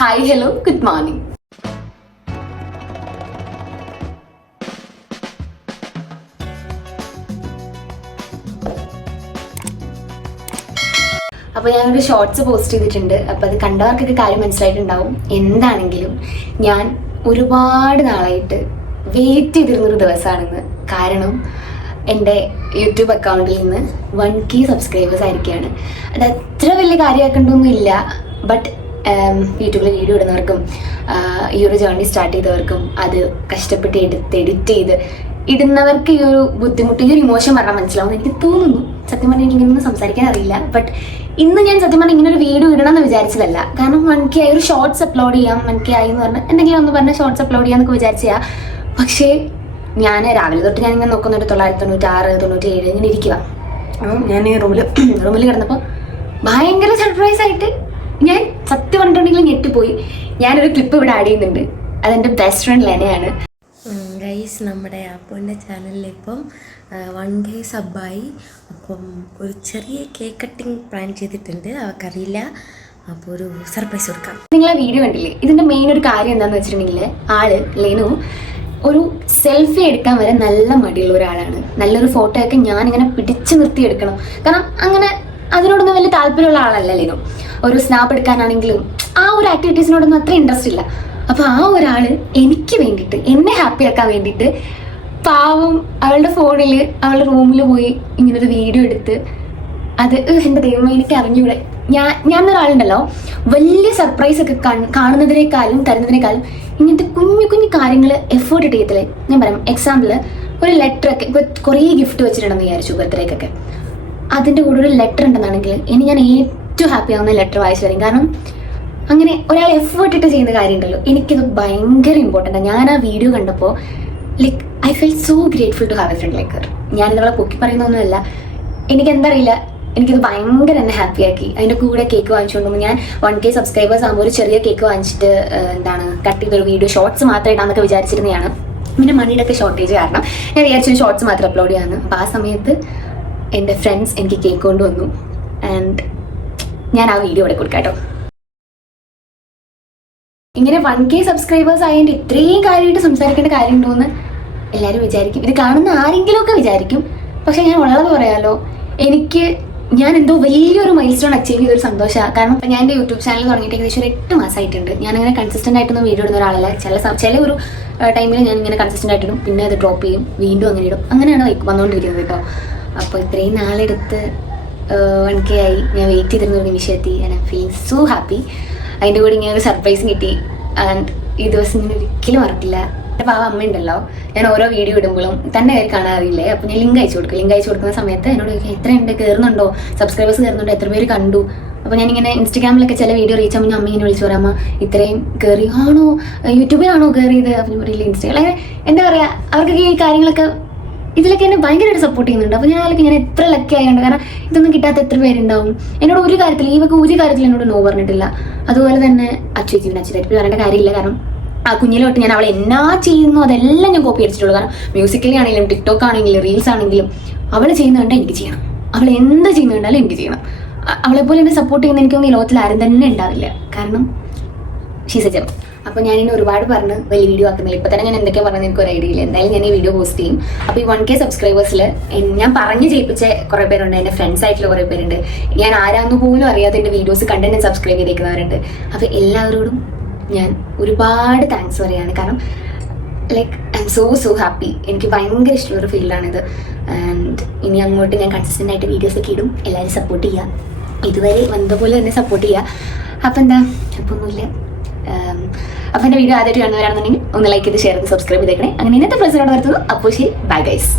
Hi hello good morning. അപ്പോൾ ഞാനൊരു shorts post ചെയ്തിട്ടുണ്ട്. അപ്പോൾ അത് കണ്ടവർക്കൊക്കെ കാര്യം മനസ്സിലായിട്ടുണ്ടാവും. എന്താണെങ്കിലും ഞാൻ ഒരുപാട് നാളായിട്ട് വെയിറ്റ് ചെയ്തിരുന്നൊരു ദിവസമാണെന്ന്. കാരണം എൻ്റെ യൂട്യൂബ് അക്കൗണ്ടിൽ നിന്ന് 1K സബ്സ്ക്രൈബേഴ്സ് ആയിരിക്കുകയാണ്. അത് അത്ര വലിയ കാര്യമാക്കേണ്ടതൊന്നുമില്ല. ബട്ട് യൂട്യൂബിൽ വീഡിയോ ഇടുന്നവർക്കും ഈ ഒരു ജേർണി സ്റ്റാർട്ട് ചെയ്തവർക്കും അത് കഷ്ടപ്പെട്ട് എഡിറ്റ് ചെയ്ത് ഇടുന്നവർക്ക് ഈ ഒരു ബുദ്ധിമുട്ട്, ഈ ഒരു ഇമോഷൻ പറഞ്ഞാൽ മനസ്സിലാവും എനിക്ക് തോന്നുന്നു. സത്യം പറഞ്ഞാൽ എനിക്ക് ഇങ്ങനെയൊന്നും സംസാരിക്കാൻ അറിയില്ല. ബട്ട് ഇന്ന് ഞാൻ സത്യം പറഞ്ഞാൽ ഇങ്ങനെ ഒരു വീഡിയോ ഇടണം എന്ന് വിചാരിച്ചതല്ല. കാരണം 1K ആയി ഒരു ഷോർട്സ് അപ്ലോഡ് ചെയ്യാം, 1K ആയി എന്ന് പറഞ്ഞാൽ എന്തെങ്കിലും ഒന്ന് പറഞ്ഞാൽ ഷോർട്സ് അപ്ലോഡ് ചെയ്യാമെന്നൊക്കെ വിചാരിച്ചാ. പക്ഷേ ഞാൻ രാവിലെ തൊട്ട് ഞാൻ ഇങ്ങനെ നോക്കുന്ന ഒരു 996, 97 ഇങ്ങനെ ഇരിക്കുക. ഞാൻ ഈ റൂമിൽ കിടന്നപ്പോൾ ഭയങ്കര സർപ്രൈസ് ആയിട്ട് ഞാൻ സത്യം പറഞ്ഞിട്ടുണ്ടെങ്കിൽ ഞെട്ടിപ്പോയി. ഞാനൊരു ക്ലിപ്പ് ഇവിടെ ആഡ് ചെയ്യുന്നുണ്ട്. അതെൻ്റെ ബെസ്റ്റ് ഫ്രണ്ട് ലെനയാണ്. ഗൈസ്, നമ്മുടെ ആപ്പുവിൻ്റെ ചാനലിൽ ഇപ്പം 1K സബ്ബായി. അപ്പം ഒരു ചെറിയ കേക്ക് കട്ടിങ് പ്ലാൻ ചെയ്തിട്ടുണ്ട്. അവർക്കറിയില്ല. അപ്പോൾ ഒരു സർപ്രൈസ് കൊടുക്കാം. നിങ്ങൾ ആ വീഡിയോ കണ്ടില്ലേ? ഇതിൻ്റെ മെയിൻ ഒരു കാര്യം എന്താണെന്ന് വെച്ചിട്ടുണ്ടെങ്കിൽ ലെനു ഒരു സെൽഫി എടുക്കാൻ വരെ നല്ല മടിയുള്ള ഒരാളാണ്. നല്ലൊരു ഫോട്ടോ ഒക്കെ ഞാനിങ്ങനെ പിടിച്ചു നിർത്തി എടുക്കണം. കാരണം അങ്ങനെ അതിനോടൊന്നും വലിയ താല്പര്യമുള്ള ആളല്ല ലെനു. ഒരു സ്നാപ്പ് എടുക്കാനാണെങ്കിലും ആ ഒരു ആക്ടിവിറ്റീസിനോടൊന്നും അത്ര ഇൻട്രസ്റ്റ് ഇല്ല. അപ്പോൾ ആ ഒരാൾ എനിക്ക് വേണ്ടിയിട്ട്, എന്നെ ഹാപ്പി ആക്കാൻ വേണ്ടിയിട്ട് പാവം അവളുടെ ഫോണിൽ അവളുടെ റൂമിൽ പോയി ഇങ്ങനൊരു വീഡിയോ എടുത്ത് അത് എൻ്റെ ദൈവമേ എനിക്ക് അറിഞ്ഞൂടെ. ഞാൻ ഒരാളുണ്ടല്ലോ, വലിയ സർപ്രൈസ് ഒക്കെ കാണുന്നതിനേക്കാളും തരുന്നതിനേക്കാളും ഇങ്ങനത്തെ കുഞ്ഞു കുഞ്ഞു കാര്യങ്ങൾ എഫേർട്ട് ചെയ്യത്തില്ലേ. ഞാൻ പറയാം, എക്സാമ്പിൾ ഒരു ലെറ്ററൊക്കെ ഇപ്പോൾ കുറേ ഗിഫ്റ്റ് വെച്ചിട്ടുണ്ടെന്ന് വിചാരിച്ചു ബർത്ത്ഡേക്കൊക്കെ. അതിൻ്റെ കൂടെ ഒരു ലെറ്റർ ഉണ്ടെന്നാണെങ്കിൽ ഞാൻ ഏറ്റവും ഹാപ്പി ആവുന്ന ലെറ്റർ വായിച്ചു തരും. കാരണം അങ്ങനെ ഒരാൾ എഫേർട്ട് ഇട്ട് ചെയ്യുന്ന കാര്യമുണ്ടല്ലോ, എനിക്കത് ഭയങ്കര ഇമ്പോർട്ടൻ്റാണ്. ഞാൻ ആ വീഡിയോ കണ്ടപ്പോൾ like I feel so grateful to have a friend like her. ഞാനിതവളെ പൊക്കി പറയുന്നൊന്നുമല്ല, എനിക്കെന്തറിയില്ല, എനിക്കത് ഭയങ്കര എന്നെ ഹാപ്പിയാക്കി. അതിൻ്റെ കൂടെ കേക്ക് വാങ്ങിച്ചുകൊണ്ടുമ്പോൾ ഞാൻ 1K സബ്സ്ക്രൈബേഴ്സ് ആകുമ്പോൾ ഒരു ചെറിയ കേക്ക് വാങ്ങിച്ചിട്ട് കട്ട് ചെയ്തൊരു വീഡിയോ ഷോർട്സ് മാത്രം ഇടാമെന്നൊക്കെ വിചാരിച്ചിരുന്നതാണ്. പിന്നെ മണിയുടെ ഒക്കെ ഷോർട്ടേജ് കാരണം ഞാൻ വിചാരിച്ചൊരു ഷോർട്സ് മാത്രം അപ്ലോഡ് ചെയ്യാമെന്ന്. അപ്പോൾ ആ സമയത്ത് എൻ്റെ ഫ്രണ്ട്സ് എനിക്ക് കേക്ക് കൊണ്ടുവന്നു. ആൻഡ് ഞാൻ ആ വീഡിയോ ഇവിടെ കൊടുക്കാം കേട്ടോ. ഇങ്ങനെ 1K സബ്സ്ക്രൈബേഴ്സ് ആയതിൻ്റെ ഇത്രയും കാര്യമായിട്ട് സംസാരിക്കേണ്ട കാര്യമുണ്ടോയെന്ന് എല്ലാവരും വിചാരിക്കും. ഇത് കാണുന്ന ആരെങ്കിലുമൊക്കെ വിചാരിക്കും. പക്ഷെ ഞാൻ ഉള്ളത് പറയാമല്ലോ, ഞാൻ എന്തോ വലിയൊരു മൈൽ സ്റ്റോൺ അച്ചീവ് ചെയ്തൊരു സന്തോഷമാണ്. കാരണം ഞാൻ എൻ്റെ യൂട്യൂബ് ചാനൽ തുടങ്ങിയിട്ട് ഏകദേശം ഒരു 8 മാസമായിട്ടുണ്ട്. ഞാനങ്ങനെ കൺസിസ്റ്റൻ്റ് ആയിട്ടൊന്നും വീഡിയോ ഇടുന്ന ഒരാളല്ല. ചില ഒരു ടൈമിൽ ഞാൻ ഇങ്ങനെ കൺസിസ്റ്റൻ്റ് ആയിട്ടിടും, പിന്നെ അത് ഡ്രോപ്പ് ചെയ്യും, വീണ്ടും അങ്ങനെ ഇടും. അങ്ങനെയാണ് വന്നുകൊണ്ടിരിക്കുന്നത് കേട്ടോ. അപ്പോൾ ഇത്രയും നാളെടുത്ത് 1K ആയി. ഞാൻ വെയിറ്റ് ചെയ്തിരുന്ന ഒരു നിമിഷമെത്തി. ഞാൻ ഫീൽ സോ ഹാപ്പി. അതിൻ്റെ കൂടെ ഇങ്ങനെ ഒരു സർപ്രൈസും കിട്ടി. ആൻഡ് ഈ ദിവസം ഞാൻ ഒരിക്കലും മറക്കില്ല. എൻ്റെ പാവ അമ്മയുണ്ടല്ലോ, ഞാൻ ഓരോ വീഡിയോ ഇടുമ്പോഴും തന്നെ കയറി കാണാറില്ലേ. അപ്പോൾ ഞാൻ ലിങ്ക് അയച്ചു കൊടുക്കുന്ന സമയത്ത് എന്നോട് ചോദിക്കും എത്രയുണ്ട്, കയറുന്നുണ്ടോ, സബ്സ്ക്രൈബേഴ്സ് കയറുന്നുണ്ടോ, എത്ര പേര് കണ്ടു. അപ്പോൾ ഞാനിങ്ങനെ ഇൻസ്റ്റാഗ്രാമിലൊക്കെ ചില വീഡിയോ റീച്ച് ആകുമ്പോൾ അമ്മ ഇങ്ങനെ വിളിച്ചു പറയാം, അമ്മ ഇത്രയും കയറി ആണോ, യൂട്യൂബിലാണോ കയറിയത്. അപ്പം ഞാൻ പറയില്ല, ഇൻസ്റ്റാഗ്രാം. അങ്ങനെ എന്താ പറയുക, അവർക്കൊക്കെ ഈ കാര്യങ്ങളൊക്കെ ഇതിലൊക്കെ എന്നെ ഭയങ്കരമായിട്ട് സപ്പോർട്ട് ചെയ്യുന്നുണ്ട്. അപ്പോൾ ഞാൻ എത്ര ലക്കി ആയതുകൊണ്ട്. കാരണം ഇതൊന്നും കിട്ടാത്ത എത്ര പേരുണ്ടാവും. എന്നോട് ഒരു കാര്യത്തിൽ ഒരു കാര്യത്തിൽ എന്നോട് നോ പറഞ്ഞിട്ടില്ല. അതുപോലെ തന്നെ അച്ഛനായിട്ട് പറയേണ്ട കാര്യമില്ല. കാരണം ആ കുഞ്ഞിലെ തൊട്ട് ഞാൻ അവൾ എന്നാ ചെയ്യുന്നു അതെല്ലാം ഞാൻ കോപ്പി അടിച്ചിട്ടുള്ളൂ. കാരണം മ്യൂസിക്കലി ആണെങ്കിലും ടിക്ടോക്ക് ആണെങ്കിലും റീൽസ് ആണെങ്കിലും അവൾ ചെയ്യുന്നുണ്ട് എനിക്ക് ചെയ്യണം. അവൾ എന്ത് ചെയ്യുന്നുണ്ടാലും എനിക്ക് ചെയ്യണം. അവളെപ്പോലെ എന്നെ സപ്പോർട്ട് ചെയ്യുന്ന എനിക്കൊന്നും ഈ ലോകത്തിൽ ആരും തന്നെ ഉണ്ടാവില്ല. കാരണം ഷീസ് എ ജം. അപ്പോൾ ഞാനിനി ഒരുപാട് പറഞ്ഞ് വലിയ വീഡിയോ ആക്കുന്നില്ല. ഇപ്പോൾ തന്നെ ഞാൻ എന്തൊക്കെയാണ് പറഞ്ഞത് എനിക്ക് ഒരു ഐഡിയ ഇല്ല. എന്തായാലും ഞാൻ ഈ വീഡിയോ പോസ്റ്റ് ചെയ്യും. അപ്പോൾ ഈ 1K സബ്സ്ക്രൈബേഴ്സിൽ ഞാൻ പറഞ്ഞ് ചെയ്യിപ്പിച്ച കുറേ പേരുണ്ട്. എൻ്റെ ഫ്രണ്ട്സ് ആയിട്ടുള്ള കുറേ പേരുണ്ട്. ഞാൻ ആരാന്ന് പോലും അറിയാതെ എൻ്റെ വീഡിയോസ് കണ്ട് എന്നെ സബ്സ്ക്രൈബ് ചെയ്തേക്കുന്നവരുണ്ട്. അപ്പോൾ എല്ലാവരോടും ഞാൻ ഒരുപാട് താങ്ക്സ് പറയുകയാണ്. കാരണം like I M so happy. എനിക്ക് ഭയങ്കര ഇഷ്ടമുള്ളൊരു ഫീൽഡാണിത്. ആൻഡ് ഇനി അങ്ങോട്ട് ഞാൻ കൺസിസ്റ്റൻ്റ് ആയിട്ട് വീഡിയോസൊക്കെ ഇടും. എല്ലാവരും സപ്പോർട്ട് ചെയ്യുക. ഇതുവരെ വന്നപോലെ തന്നെ സപ്പോർട്ട് ചെയ്യുക. അപ്പോൾ എന്താ, അപ്പോൾ ഒന്നുമില്ല. അപ്പോൾ എൻ്റെ വീഡിയോ ആദ്യമായിട്ട് കാണുന്നവരാണെന്നുണ്ടെങ്കിൽ ഒന്ന് ലൈക്ക് ചെയ്ത് ഷെയർ ചെയ്ത് സബ്സ്ക്രൈബ് ചെയ്തേക്കണേ. അങ്ങനെ ഇന്നത്തെ പ്രസനോട് നിർത്തുന്നു. അപ്പോൾ ശരി, ബൈ ഗൈസ്.